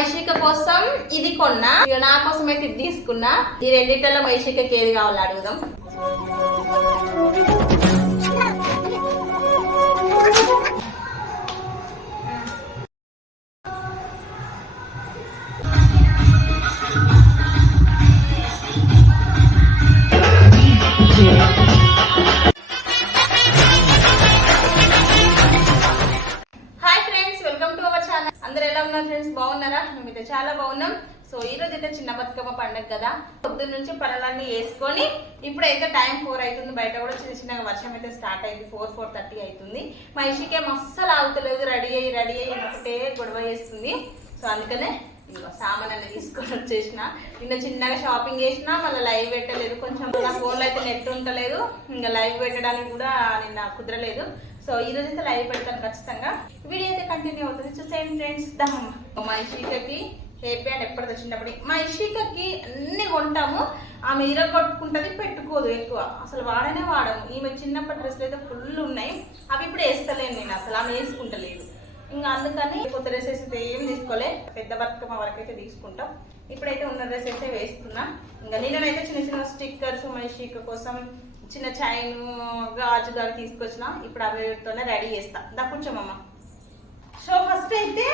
ఐషిక కోసం ఇది కొన్నా. ఇక నా కోసం అయితే ఇది తీసుకున్నా. ఈ రెండింటిలో ఐషికకి ఏది కావాలో అడుగుదాం. బతుకమ్మ కదా. పొద్దున్న నుంచి పనులన్నీ వేసుకొని ఇప్పుడైతే టైం ఫోర్ అవుతుంది. బయట కూడా చిన్న చిన్నగా వర్షం అయితే స్టార్ట్ అయింది. ఫోర్ ఫోర్ థర్టీ అవుతుంది. మా ఇషికేం అస్సలు ఆగుతలేదు రెడీ అయ్యి రెడీ అయ్యి ఒకటే గొడవ చేస్తుంది. సో అందుకనే సామాన్ అనేది తీసుకొని వచ్చేసిన. నిన్న చిన్నగా షాపింగ్ చేసిన మళ్ళీ లైవ్ పెట్టలేదు. కొంచెం నా ఫోన్లో అయితే నెట్ ఉండలేదు. ఇంకా లైవ్ పెట్టడానికి కూడా నిన్న కుదరలేదు. సో ఈ రోజు అయితే లైవ్ పెడతాను ఖచ్చితంగా. వీడియో అయితే కంటిన్యూ అవుతుంది. చూసేయండి ఫ్రెండ్స్. దమ్మ మా ఇషికకి హెయిర్ బ్యాండ్ ఎప్పుడు వచ్చినప్పుడు మా ఇషికకి అన్ని కొంటాము. ఆమె ఇరగొట్టుకుంటుంది పెట్టుకోదు ఎక్కువ. అసలు వాడనే వాడము. ఈమె చిన్నప్పటి డ్రెస్సులు అయితే ఫుల్ ఉన్నాయి. అవి ఇప్పుడు వేస్తలేను నేను అసలు ఆమె వేసుకుంటలేదు. ఇంకా అందుకని కొత్త డ్రెస్సెస్ అయితే ఏం తీసుకోలే. పెద్ద బతుకమ్మ వరకు అయితే తీసుకుంటాం. ఇప్పుడైతే ఉన్న డ్రెస్ అయితే వేస్తున్నా ఇంకా నేనైతే చిన్న చిన్న స్టిక్కర్స్ మనిషిక కోసం చిన్న చైన్ గాజు గారు తీసుకొచ్చిన. ఇప్పుడు అవితోనే రెడీ చేస్తా. దా కొంచెం సో ఫస్ట్ అయితే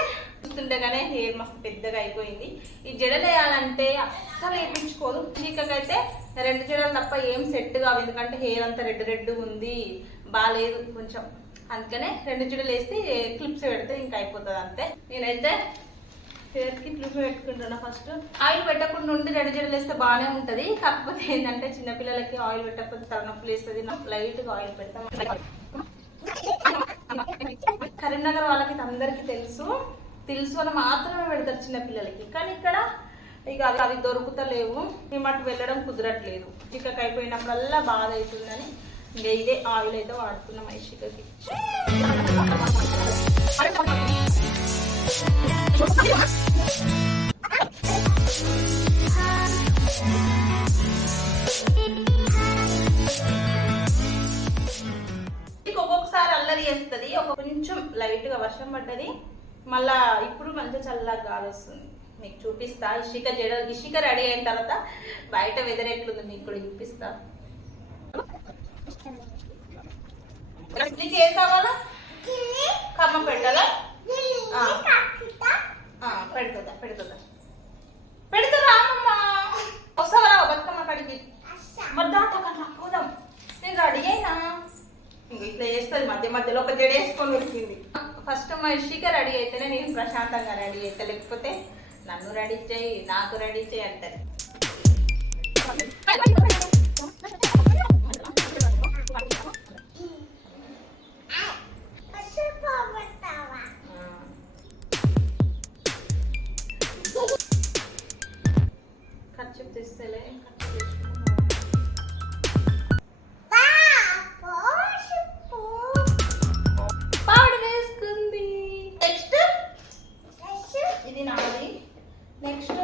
చూస్తుండగానే హెయిర్ మస్తు పెద్దగా అయిపోయింది. ఈ జడలు వేయాలంటే అస్సలు వేయించుకోదు. చీకకైతే రెండు జడలు తప్ప ఏం సెట్ కావు. ఎందుకంటే హెయిర్ అంతా రెడ్ రెడ్ ఉంది. బాగాలేదు కొంచెం. అందుకనే రెండు జడలు వేసి క్లిప్స్ పెడితే ఇంకా అయిపోతుంది అంతే. నేనైతే హెయిర్కి క్లిప్ పెట్టుకుంటున్నా ఫస్ట్. ఆయిల్ పెట్టకుండా ఉండి రెండు జడలు వేస్తే బాగానే ఉంటుంది. కాకపోతే ఏంటంటే చిన్నపిల్లలకి ఆయిల్ పెట్టకపోతే తలనొప్పులు వేస్తుంది. లైట్గా ఆయిల్ పెడతాం. కరీంనగర్ వాళ్ళకి అందరికీ తెలుసు. తెలుసు అని మాత్రమే పెడతారు చిన్న పిల్లలకి. కానీ ఇక్కడ ఇక అవి అవి దొరుకుతలేవు. మేము అటు వెళ్ళడం కుదరట్లేదు. చిక్కకి అయిపోయినప్పుడల్లా బాధ అవుతుందని ఇంకా ఇదే ఆయిల్ అయితే వాడుతున్నాం ఐషికకి ఇది చేస్తుంది ఒక కొంచెం లైట్గా వర్షం పడ్డది. మళ్ళా ఇప్పుడు మంచిగా చల్లగా గాలి వస్తుంది మీకు చూపిస్తా. ఇషిక జడ ఇషిక రెడీ అయిన తర్వాత బయట వెదర్ ఎట్లుంది మీకు కూడా చూపిస్తా. నీకు ఏం కావాలా? కమ్మ పెట్టాలా? పెడుతుందా పెడుతుందా? పెడుతుందా అమ్మమ్మ? వస్తావరా బతుకమ్మ కడిగి మరి దాటకన్నా పోదాం. నేను రెడీ అయినా. ఇట్లా చేస్తుంది మధ్య మధ్యలో ఒక జడ వేసుకొని వచ్చింది. ఫస్ట్ మా ఇషిక రెడీ అయితేనే నేను ప్రశాంతంగా రెడీ అయితే లేకపోతే నన్ను రెడీ చేయి నాకు రెడీ చేయి అంటది. ఇది నాది. నెక్స్ట్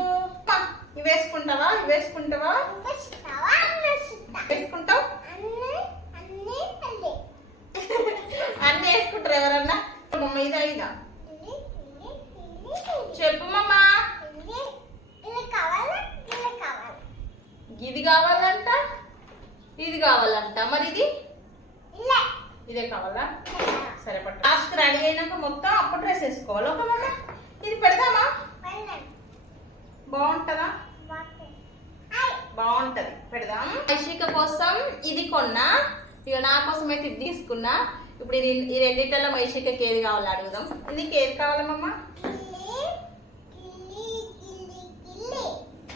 ఇవి వేసుకుంటావా? ఇవి వేసుకుంటావా? వేసుకుంటావు? అన్ని వేసుకుంటారు ఎవరన్నా? మమ్మ ఇదా ఇదా చెప్పు మమ్మ ఇది కావాలంట ఇది కావాలంట. మరి ఇది ఇదే కావాలా? సరే పట్టు. లాస్ట్ రెడీ అయినాక మొత్తం అప్పుడు డ్రెస్ వేసుకోవాలి ఒక మమ్మ ఇది పెడదామా బాగుంటుందా బాగుంటది పెడదాం ఐషిక కోసం ఇది కొన్నా ఇక నా కోసం అయితే ఇది తీసుకున్నా ఇప్పుడు ఇది ఈ రెండిట్లలో ఐషికకి ఏది కావాలో అడుగుదాం నీకు ఏది కావాలమ్మా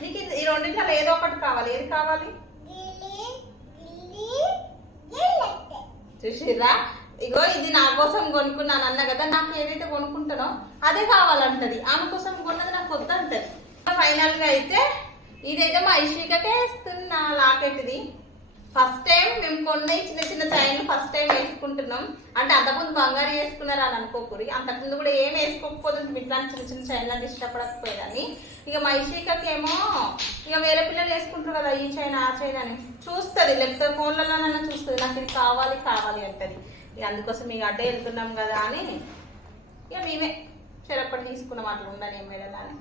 నీకు ఇది- ఈ రెండిట్లలో ఏదో ఒకటి కావాలి ఏది కావాలి చూసిర్రా ఇగో ఇది నా కోసం కొనుక్కున్నాను అన్న కదా నాకు ఏదైతే కొనుక్కుంటానో అదే కావాలంటది. ఆమె కోసం కొన్నది నాకు వద్దంటది. ఫైనల్గా అయితే ఇదైతే మా ఐశ్వికకే ఇస్తున్నా లాకెట్ది ఫస్ట్ టైం మేము కొన్ని చిన్న చిన్న చైన్లు ఫస్ట్ టైం వేసుకుంటున్నాం. అంటే అంతకుముందు బంగారు వేసుకున్నారు అని అనుకోకూరి. అంతకుముందు కూడా ఏం వేసుకోకపోతే ఇట్లాంటి చిన్న చిన్న చైన్లు అంటే ఇష్టపడకపోయేదాన్ని. ఇక మా ఏమో ఇక వేరే పిల్లలు వేసుకుంటారు కదా ఈ చైన్ ఆ చైన్ అని. చూస్తుంది లేకపోతే ఫోన్లలోనైనా చూస్తుంది. నాకు ఇది కావాలి కావాలి అంటది. ఇక అందుకోసం మీ అడ్డే వెళ్తున్నాం కదా అని ఇక మేమే చెరొక్కటి తీసుకున్నాం అట్లా ఉందని ఏం లేదా అని.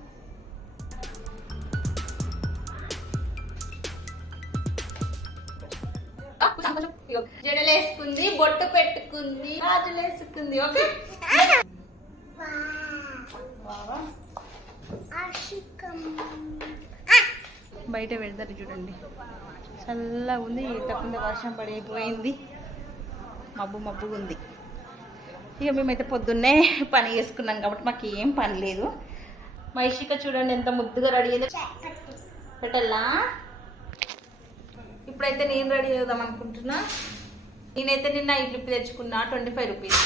జడలేసుకుంది బొట్టు పెట్టుకుంది రాజులేసుకుంది ఓకే? బయట పెడతారు చూడండి. చల్లగా ఉంది తప్పకుండా వర్షం పడిపోయింది మబ్బు మబ్బుగా ఉంది. ఇక మేమైతే పొద్దున్నే పని చేసుకున్నాం కాబట్టి మాకు ఏం పని లేదు. మైషిక చూడండి ఎంత ముద్దుగా రెడీ అయిందో. పెట్టల్లా ఇప్పుడైతే నేను రెడీ చేద్దాం అనుకుంటున్నా. నేనైతే నిన్న ఐదు రూపీ తెచ్చుకున్నా ట్వంటీ ఫైవ్ రూపీస్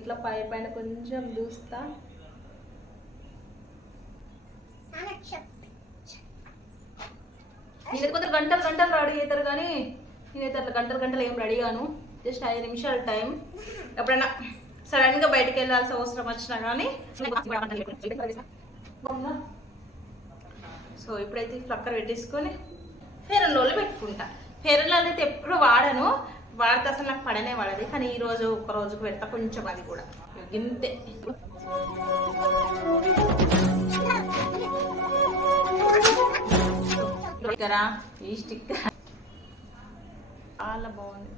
ఇట్లా పై పైన కొంచెం చూస్తా. నేనైతే కొంచెం గంటలు గంటలు రెడీ అవుతారు కానీ నేనైతే అట్లా గంటలు గంటలు ఏం రెడీ కాను. జస్ట్ ఐదు నిమిషాల టైం. ఎప్పుడైనా సడన్గా బయటకు వెళ్ళాల్సిన అవసరం వచ్చినా కానీ సో ఇప్పుడైతే ఫ్లక్కర్ పెట్టేసుకొని ఫెయిర్ అండ్ లోన్లో పెట్టుకుంటా. ఫెయిర్ అండ్ లోన్ అయితే ఎప్పుడు వాడను. వాడితే అసలు నాకు పడనే వాడది కానీ ఈ రోజు ఒక రోజుకు పెడతా కొంచెం అది కూడా. ఇంతే. స్టిక్కరా? ఈ స్టిక్కర్. చాలా బాగుంది.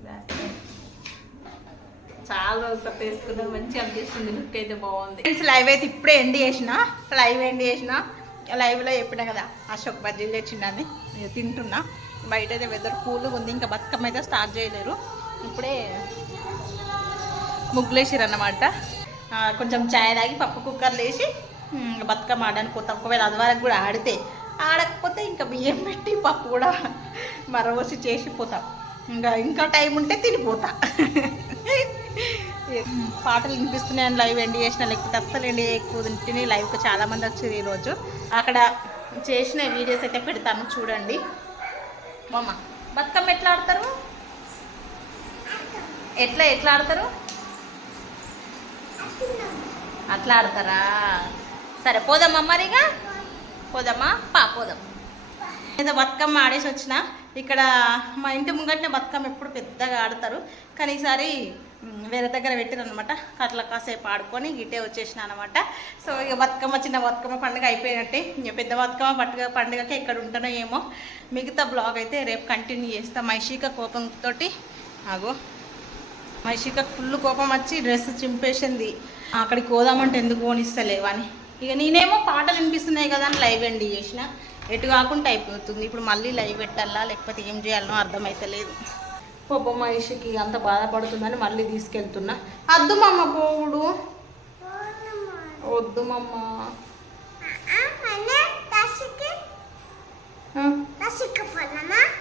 చాలా రోజులు తర్వాత వేసుకున్నాం మంచిగా అనిపిస్తుంది లుక్ అయితే బాగుంది. ఫ్రెండ్స్ లైవ్ అయితే ఇప్పుడే ఎండ్ చేసిన లైవ్ ఎండ్ చేసిన లైవ్లో చెప్పినా కదా అశోక్ బజ్జీలు తెచ్చిండని నేను తింటున్నా. బయట అయితే వెదర్ కూల్గా ఉంది ఇంకా బతుకమ్మ అయితే స్టార్ట్ చేయలేరు. ఇప్పుడే ముగ్గులేసారు అన్నమాట కొంచెం చాయ్ తాగి పప్పు కుక్కర్లు వేసి బతుకమ్మ ఆడడానికి పోతాం. ఒకవేళ అది కూడా ఆడితే ఆడకపోతే ఇంకా బియ్యం పెట్టి పప్పు కూడా మరవసి చేసి పోతాం. ఇంకా ఇంకా టైం ఉంటే తినిపోతా. పాటలు వినిపిస్తున్నాయని లైవ్ ఎండి చేసిన లేకపోతే అస్సలు ఎండి ఎక్కువ తింటే లైవ్కి చాలామంది వచ్చారు ఈరోజు అక్కడ చేసిన వీడియోస్ అయితే పెడతాను చూడండి. మామ బతుకమ్మ ఎట్లా ఆడతారు? ఎట్లా ఎట్లా ఆడతారు? అట్లా ఆడతారా? సరే పోదామా మరిగా? పోదామా? పా పోదాం. ఏదో బతుకమ్మ ఆడేసి వచ్చిన ఇక్కడ మా ఇంటి ముంగటనే బతుకమ్మ ఎప్పుడు పెద్దగా ఆడతారు. కానీ ఈసారి వేరే దగ్గర పెట్టారనమాట అట్లా కాసేపు ఆడుకొని గిట్టే వచ్చేసిన అనమాట సో ఇక బతుకమ్మ చిన్న బతుకమ్మ పండుగ అయిపోయినట్టే. ఇక పెద్ద బతుకమ్మ పట్టుక పండుగకి ఎక్కడ ఉంటానో ఏమో. మిగతా బ్లాగ్ అయితే రేపు కంటిన్యూ చేస్తాం. మైషిక కోపంతో ఆగో. మైషిక ఫుల్ కోపం వచ్చి డ్రెస్ చింపేసింది. అక్కడికి పోదామంటే ఎందుకు పోనిస్తలేవని ఇక నేనేమో పాటలు వినిపిస్తున్నాయి కదా అని లైవ్ ఎండి చేసిన. ఎటు కాకుండా అయిపోతుంది. ఇప్పుడు మళ్ళీ లైవ్ పెట్టాలా లేకపోతే ఏం చేయాలనో అర్థమైతలేదు. పాప మనిషికి అంత బాధపడుతుందని మళ్ళీ తీసుకెళ్తున్నా. అద్దు మమ్మ పోవుడు. వద్దు మమ్మ ఆ,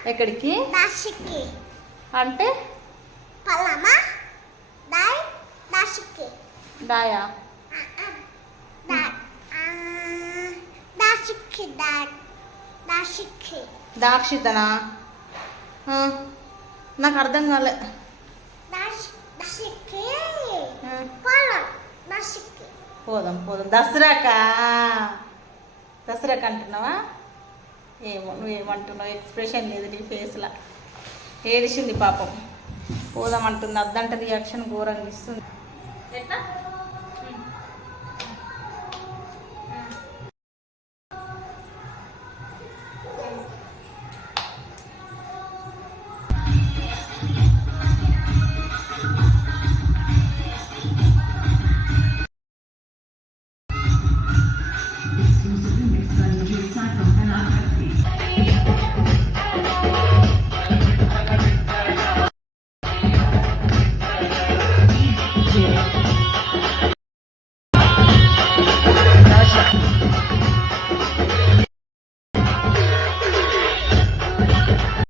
ఎక్కడికి? అంటే? దాయా. దాక్షితనా? నాకు అర్థం కాలే. పోదాం పోదాం. దసరాకా? దసరాకి అంటున్నావా? ఏమో నువ్వేమంటున్నావు? ఎక్స్ప్రెషన్ లేదు నీ ఫేస్లో. ఏడిసింది పాపం. పోదాం అంటుంది. అద్దంట రియాక్షన్ ఘోరంగా ఇస్తుంది. ఎట్లా?